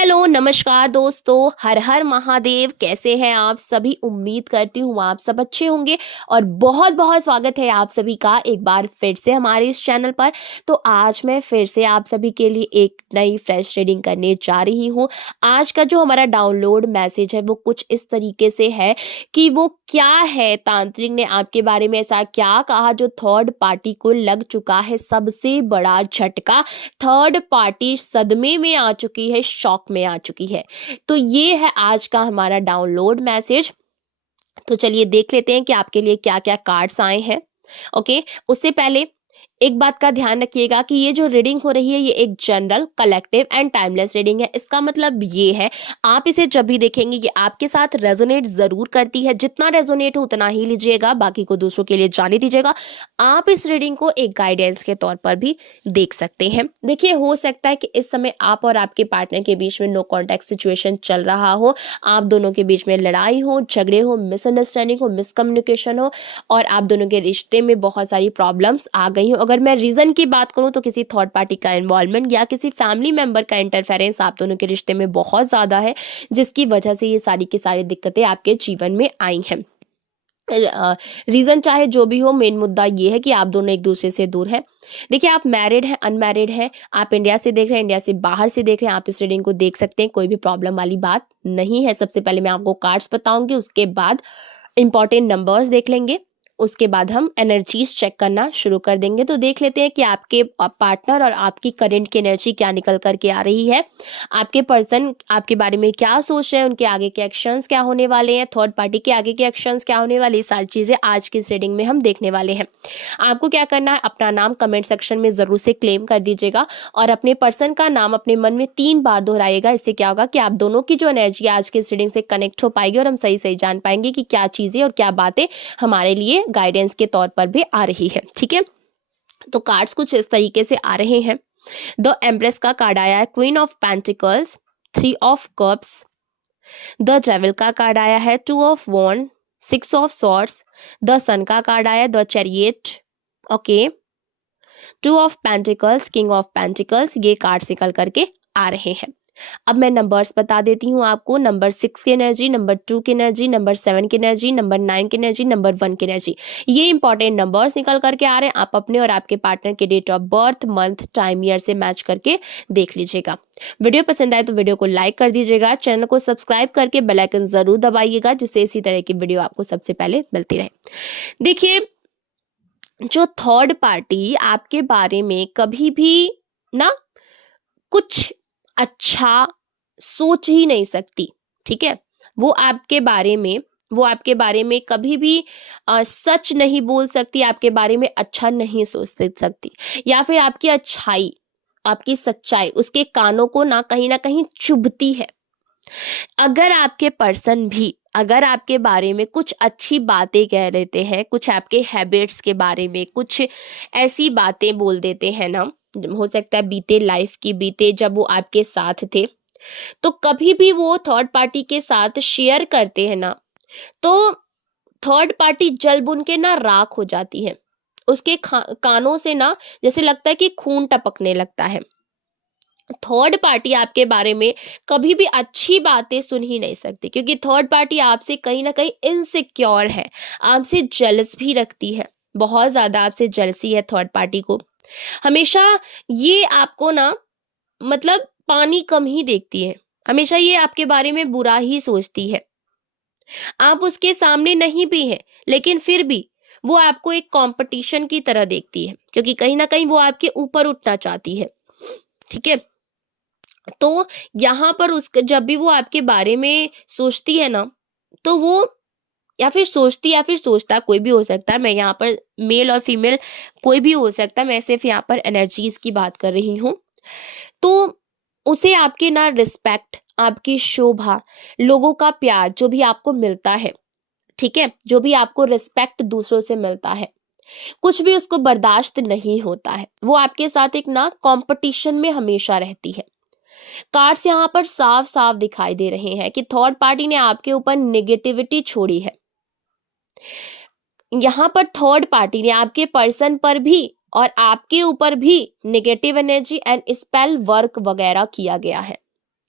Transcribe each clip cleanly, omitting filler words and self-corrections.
Hello नमस्कार दोस्तों, हर हर महादेव। कैसे हैं आप सभी? उम्मीद करती हूँ आप सब अच्छे होंगे और बहुत बहुत स्वागत है आप सभी का एक बार फिर से हमारे इस चैनल पर। तो आज मैं फिर से आप सभी के लिए एक नई फ्रेश रीडिंग करने जा रही हूँ। आज का जो हमारा डाउनलोड मैसेज है वो कुछ इस तरीके से है कि वो क्या है, तांत्रिक ने आपके बारे में ऐसा क्या कहा जो थर्ड पार्टी को लग चुका है सबसे बड़ा झटका। थर्ड पार्टी सदमे में आ चुकी है, शॉक में आ चुकी है। तो ये है आज का हमारा डाउनलोड मैसेज। तो चलिए देख लेते हैं कि आपके लिए क्या क्या कार्ड्स आए हैं। ओके, उससे पहले एक बात का ध्यान रखिएगा कि ये जो रीडिंग हो रही है ये एक general, collective and timeless reading है। इसका मतलब ये है आप इसे जब भी देखेंगे ये आपके साथ रेजोनेट जरूर करती है। जितना रेजोनेट हो उतना ही लीजिएगा, बाकी को दूसरों के लिए जाने दीजिएगा। आप इस रीडिंग को एक गाइडेंस के तौर पर भी देख सकते हैं। देखिए, हो सकता है कि इस समय आप और आपके पार्टनर के बीच में नो कॉन्टैक्ट सिचुएशन चल रहा हो, आप दोनों के बीच में लड़ाई हो, झगड़े हो, मिसअंडरस्टैंडिंग हो, मिसकम्युनिकेशन हो और आप दोनों के रिश्ते में बहुत सारी प्रॉब्लम्स आ गई हो। अगर मैं रीजन की बात करूं तो किसी थर्ड पार्टी का इन्वॉल्वमेंट या किसी फैमिली मेंबर का इंटरफेरेंस आप दोनों के रिश्ते में बहुत ज्यादा है, जिसकी वजह से ये सारी की सारी दिक्कतें आपके जीवन में आई हैं। रीजन चाहे जो भी हो, मेन मुद्दा ये है कि आप दोनों एक दूसरे से दूर हैं। देखिए, आप मैरिड हैं, अनमैरिड हैं, आप इंडिया से देख रहे हैं, इंडिया से बाहर से देख रहे हैं, आप इस रीडिंग को देख सकते हैं। कोई भी प्रॉब्लम वाली बात नहीं है। सबसे पहले मैं आपको कार्ड्स बताऊंगी, उसके बाद इंपॉर्टेंट नंबर्स देख लेंगे, उसके बाद हम एनर्जीज चेक करना शुरू कर देंगे। तो देख लेते हैं कि आपके पार्टनर और आपकी करंट की एनर्जी क्या निकल करके आ रही है। आपके पर्सन आपके बारे में क्या सोच रहे हैं, उनके आगे के एक्शंस क्या होने वाले हैं, थर्ड पार्टी के आगे के एक्शंस क्या होने वाले, ये सारी चीजें आज की इस रीडिंग में हम देखने वाले हैं। आपको क्या करना है, अपना नाम कमेंट सेक्शन में जरूर से क्लेम कर दीजिएगा और अपने पर्सन का नाम अपने मन में 3 बार दोहराइएगा। इससे क्या होगा कि आप दोनों की जो एनर्जी आज की इस रीडिंग से कनेक्ट हो पाएगी और हम सही सही जान पाएंगे कि क्या चीजें और क्या बातें हमारे लिए गाइडेंस के तौर पर भी आ रही है। ठीक है, तो कार्ड्स कुछ इस तरीके से आ रहे हैं। द एम्प्रेस का कार्ड आया है, queen of pentacles, 3 of cups. The devil का कार्ड आया है, 2 of wand, 6 of swords. The sun का कार्ड आया, the chariot. Okay, 2 of pentacles, king of pentacles, ये कार्ड निकल करके आ रहे हैं। अब मैं नंबर्स बता देती हूँ आपको। नंबर 6 की एनर्जी, नंबर 2 की एनर्जी, नंबर 7 की एनर्जी, नंबर 9 की एनर्जी, नंबर 1 की एनर्जी, ये इंपॉर्टेंट नंबर्स निकल करके आ रहे हैं। आप अपने और आपके पार्टनर के date of birth, month, time, year से मैच करके देख लीजिएगा। वीडियो पसंद आए तो वीडियो को लाइक कर दीजिएगा, चैनल को सब्सक्राइब करके बेल आइकन जरूर दबाइएगा, जिससे इसी तरह की वीडियो आपको सबसे पहले मिलती रहे। देखिए, जो थर्ड पार्टी आपके बारे में कभी भी ना कुछ अच्छा सोच ही नहीं सकती, ठीक है। वो आपके बारे में कभी भी सच नहीं बोल सकती, आपके बारे में अच्छा नहीं सोच सकती, या फिर आपकी अच्छाई, आपकी सच्चाई उसके कानों को ना कहीं चुभती है। अगर आपके बारे में कुछ अच्छी बातें कह देते हैं, कुछ आपके हैबिट्स के बारे में कुछ ऐसी बातें बोल देते हैं ना, हो सकता है बीते जब वो आपके साथ थे, तो कभी भी वो थर्ड पार्टी के साथ शेयर करते हैं ना, तो थर्ड पार्टी जल बुन के ना राख हो जाती है। उसके कानों से ना जैसे लगता है कि खून टपकने लगता है। थर्ड पार्टी आपके बारे में कभी भी अच्छी बातें सुन ही नहीं सकती, क्योंकि थर्ड पार्टी आपसे कहीं ना कहीं इनसिक्योर है, आपसे जेलस भी रखती है, बहुत ज्यादा आपसे जेलसी है थर्ड पार्टी को। हमेशा ये आपको ना मतलब पानी कम ही देखती है, हमेशा ये आपके बारे में बुरा ही सोचती है। आप उसके सामने नहीं भी हैं, लेकिन फिर भी वो आपको एक कंपटीशन की तरह देखती है, क्योंकि कहीं ना कहीं वो आपके ऊपर उठना चाहती है। ठीक है, तो यहाँ पर उसका जब भी वो आपके बारे में सोचती है ना, तो वो या फिर सोचती या फिर सोचता, कोई भी हो सकता है, मैं यहाँ पर मेल और फीमेल कोई भी हो सकता है, मैं सिर्फ यहाँ पर एनर्जीज की बात कर रही हूँ। तो उसे आपके ना रिस्पेक्ट, आपकी शोभा, लोगों का प्यार जो भी आपको मिलता है, ठीक है, जो भी आपको रिस्पेक्ट दूसरों से मिलता है, कुछ भी उसको बर्दाश्त नहीं होता है। वो आपके साथ एक ना कंपटीशन में हमेशा रहती है। कार्ड्स यहाँ पर साफ साफ दिखाई दे रहे हैं कि थर्ड पार्टी ने आपके ऊपर नेगेटिविटी छोड़ी है। यहाँ पर थर्ड पार्टी ने आपके पर्सन पर भी और आपके ऊपर भी negative energy and spell work वगैरह किया गया है।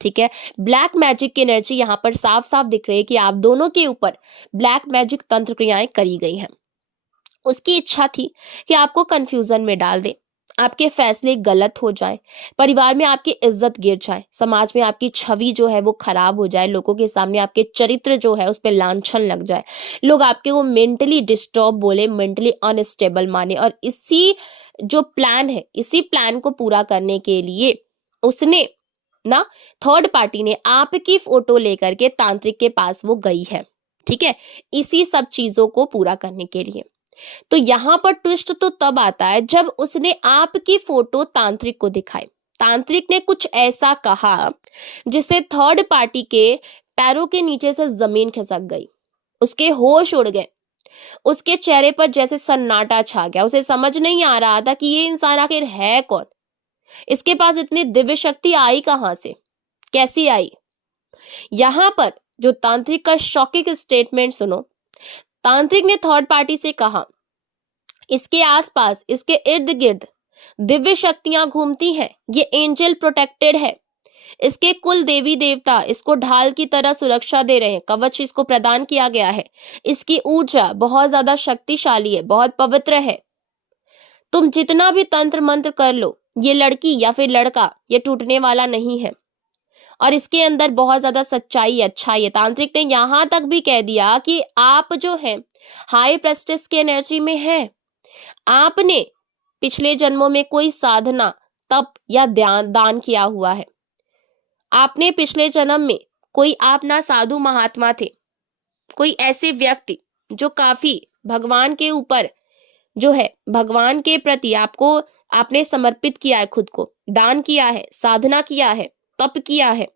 ठीक है। ब्लैक मैजिक की एनर्जी यहाँ पर साफ साफ दिख रही है कि आप दोनों के ऊपर ब्लैक मैजिक तंत्र क्रियाएं करी गई हैं। उसकी इच्छा थी कि आपको कंफ्यूजन में डाल दे, आपके फैसले गलत हो जाए, परिवार में आपकी इज्जत गिर जाए, समाज में आपकी छवि जो है वो खराब हो जाए, लोगों के सामने आपके चरित्र जो है उस पर लांछन लग जाए, लोग आपके को मेंटली डिस्टर्ब बोले, मेंटली अनस्टेबल माने। और इसी जो प्लान है, इसी प्लान को पूरा करने के लिए उसने ना, थर्ड पार्टी ने आपकी फोटो लेकर के तांत्रिक के पास वो गई है। ठीक है, इसी सब चीजों को पूरा करने के लिए। तो यहां पर ट्विस्ट तो तब आता है जब उसने आपकी फोटो तांत्रिक को दिखाई। तांत्रिक ने कुछ ऐसा कहा जिससे थर्ड पार्टी के पैरों के नीचे से जमीन खिसक गई, उसके होश उड़ गए, उसके चेहरे पर जैसे सन्नाटा छा गया। उसे समझ नहीं आ रहा था कि ये इंसान आखिर है कौन, इसके पास इतनी दिव्य शक्ति आई कहां से, कैसी आई। यहां पर जो तांत्रिक का शॉकिंग स्टेटमेंट सुनो। तांत्रिक ने थर्ड पार्टी से कहा, इसके आसपास, इसके इर्द गिर्द दिव्य शक्तियां घूमती हैं, ये एंजल प्रोटेक्टेड है, इसके कुल देवी देवता इसको ढाल की तरह सुरक्षा दे रहे हैं, कवच इसको प्रदान किया गया है, इसकी ऊर्जा बहुत ज्यादा शक्तिशाली है, बहुत पवित्र है। तुम जितना भी तंत्र मंत्र कर लो, ये लड़की या फिर लड़का ये टूटने वाला नहीं है, और इसके अंदर बहुत ज्यादा सच्चाई, अच्छाई है। तांत्रिक ने यहां तक भी कह दिया कि आप जो है हाई प्रेस्टिस की एनर्जी में है, आपने पिछले जन्मों में कोई साधना, तप या ध्यान दान किया हुआ है, आपने पिछले जन्म में कोई, आप ना साधु महात्मा थे, कोई ऐसे व्यक्ति जो काफी भगवान के ऊपर जो है, भगवान के प्रति आपको, आपने समर्पित किया है, खुद को दान किया है, साधना किया है, तप किया है,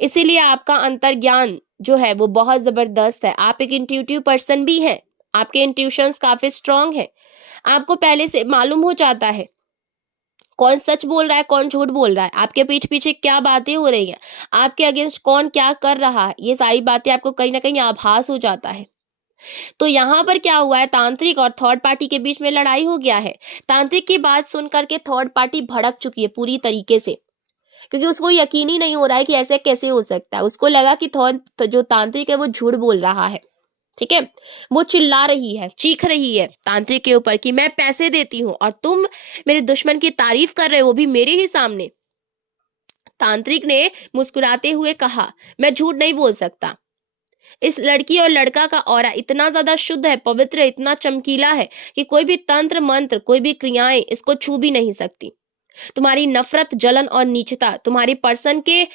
इसीलिए आपका अंतर्ज्ञान जो है वो बहुत जबरदस्त है। आप एक इंट्यूटिव पर्सन भी हैं, आपके इंट्यूशंस काफी स्ट्रांग है, आपको पहले से मालूम हो जाता है कौन सच बोल रहा है, कौन झूठ बोल रहा है, आपके पीठ पीछे क्या बातें हो रही हैं, आपके अगेंस्ट कौन क्या कर रहा है, ये सारी बातें आपको कहीं ना कहीं आभास हो जाता है। तो यहाँ पर क्या हुआ है, तांत्रिक और थर्ड पार्टी के बीच में लड़ाई हो गया है। तांत्रिक की बात सुन करके थर्ड पार्टी भड़क चुकी है पूरी तरीके से, क्योंकि उसको यकीन ही नहीं हो रहा है कि ऐसे कैसे हो सकता है। उसको लगा कि थर्ड जो तांत्रिक है वो झूठ बोल रहा है। ठीक है, वो चिल्ला रही है, चीख रही है तांत्रिक के ऊपर कि मैं पैसे देती हूं और तुम मेरे दुश्मन की तारीफ कर रहे हो, वो भी मेरे ही सामने। तांत्रिक ने मुस्कुराते हुए कहा, मैं झूठ नहीं बोल सकता, इस लड़की और लड़का का ऑरा इतना ज्यादा शुद्ध है, पवित्र है, इतना चमकीला है कि कोई भी तंत्र मंत्र, कोई भी क्रियाएं इसको छू भी नहीं सकती। तुम्हारी नफरत, जलन और नीचता तुम्हारी पर्सन के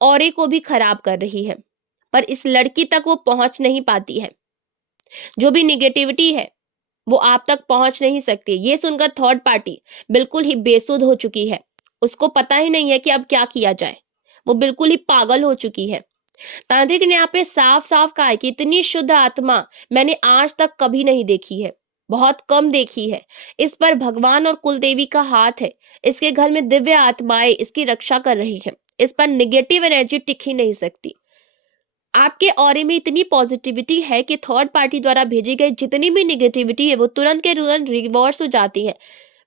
ऑरे को भी खराब कर रही है, पर इस लड़की तक वो पहुंच नहीं पाती है। जो भी निगेटिविटी है वो आप तक पहुंच नहीं सकती। ये सुनकर थर्ड पार्टी बिल्कुल ही बेसुध हो चुकी है, उसको पता ही नहीं है कि अब क्या किया जाए, वो बिल्कुल ही पागल हो चुकी है। तांत्रिक ने यहाँ पे साफ साफ कहा है कि इतनी शुद्ध आत्मा मैंने आज तक कभी नहीं देखी है, बहुत कम देखी है। इस पर भगवान और कुलदेवी का हाथ है, इसके घर में दिव्य आत्माएं इसकी रक्षा कर रही है, इस पर निगेटिव एनर्जी टिक ही नहीं सकती। आपके ऑरे में इतनी पॉजिटिविटी है कि थर्ड पार्टी द्वारा भेजी गई जितनी भी निगेटिविटी है वो तुरंत के तुरंत रिवर्स हो जाती है,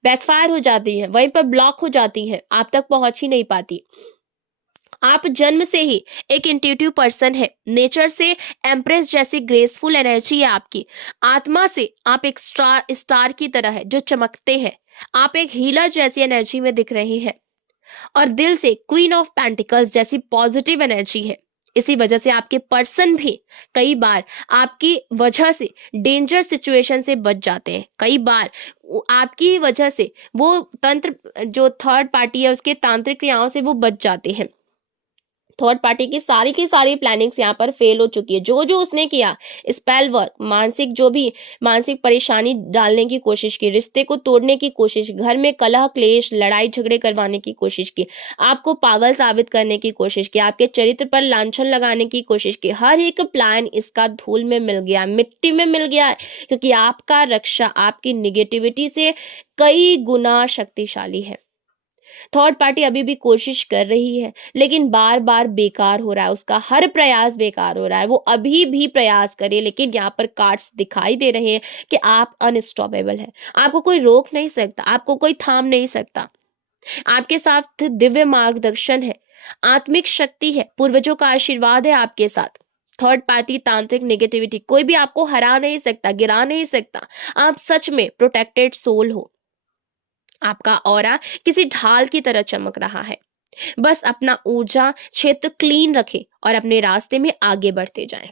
बैकफायर हो जाती है, वहीं पर ब्लॉक हो जाती है, आप तक पहुंच ही नहीं पाती। आप जन्म से ही एक इंट्यूटिव पर्सन है, नेचर से एम्प्रेस जैसी ग्रेसफुल एनर्जी है आपकी, आत्मा से आप एक स्टार की तरह है जो चमकते हैं, आप एक हीलर जैसी एनर्जी में दिख रही है, और दिल से क्वीन ऑफ पेंटिकल्स जैसी पॉजिटिव एनर्जी है। इसी वजह से आपके पर्सन भी कई बार आपकी वजह से डेंजर सिचुएशन से बच जाते हैं, कई बार आपकी वजह से वो तंत्र, जो थर्ड पार्टी है उसके तांत्रिक क्रियाओं से वो बच जाते हैं। थर्ड पार्टी की सारी प्लानिंग्स यहाँ पर फेल हो चुकी है। जो जो उसने किया, स्पेल वर्क, मानसिक जो भी मानसिक परेशानी डालने की कोशिश की, रिश्ते को तोड़ने की कोशिश, घर में कलह क्लेश लड़ाई झगड़े करवाने की कोशिश की, आपको पागल साबित करने की कोशिश की, आपके चरित्र पर लांछन लगाने की कोशिश की, हर एक प्लान इसका धूल में मिल गया, मिट्टी में मिल गया, क्योंकि आपका रक्षा आपकी निगेटिविटी से कई गुना शक्तिशाली है। थर्ड पार्टी अभी भी कोशिश कर रही है लेकिन बार बार बेकार हो रहा है, उसका हर प्रयास बेकार हो रहा है। वो अभी भी प्रयास करे, लेकिन यहाँ पर कार्ड्स दिखाई दे रहे हैं कि आप अनस्टॉपेबल है, आपको कोई रोक नहीं सकता, आपको कोई थाम नहीं सकता। आपके साथ दिव्य मार्गदर्शन है, आत्मिक शक्ति है, पूर्वजों का आशीर्वाद है आपके साथ। थर्ड पार्टी, तांत्रिक, नेगेटिविटी, कोई भी आपको हरा नहीं सकता, गिरा नहीं सकता। आप सच में प्रोटेक्टेड सोल हो। आपका ऑरा किसी ढाल की तरह चमक रहा है। बस अपना ऊर्जा क्षेत्र क्लीन रखें और अपने रास्ते में आगे बढ़ते जाएं।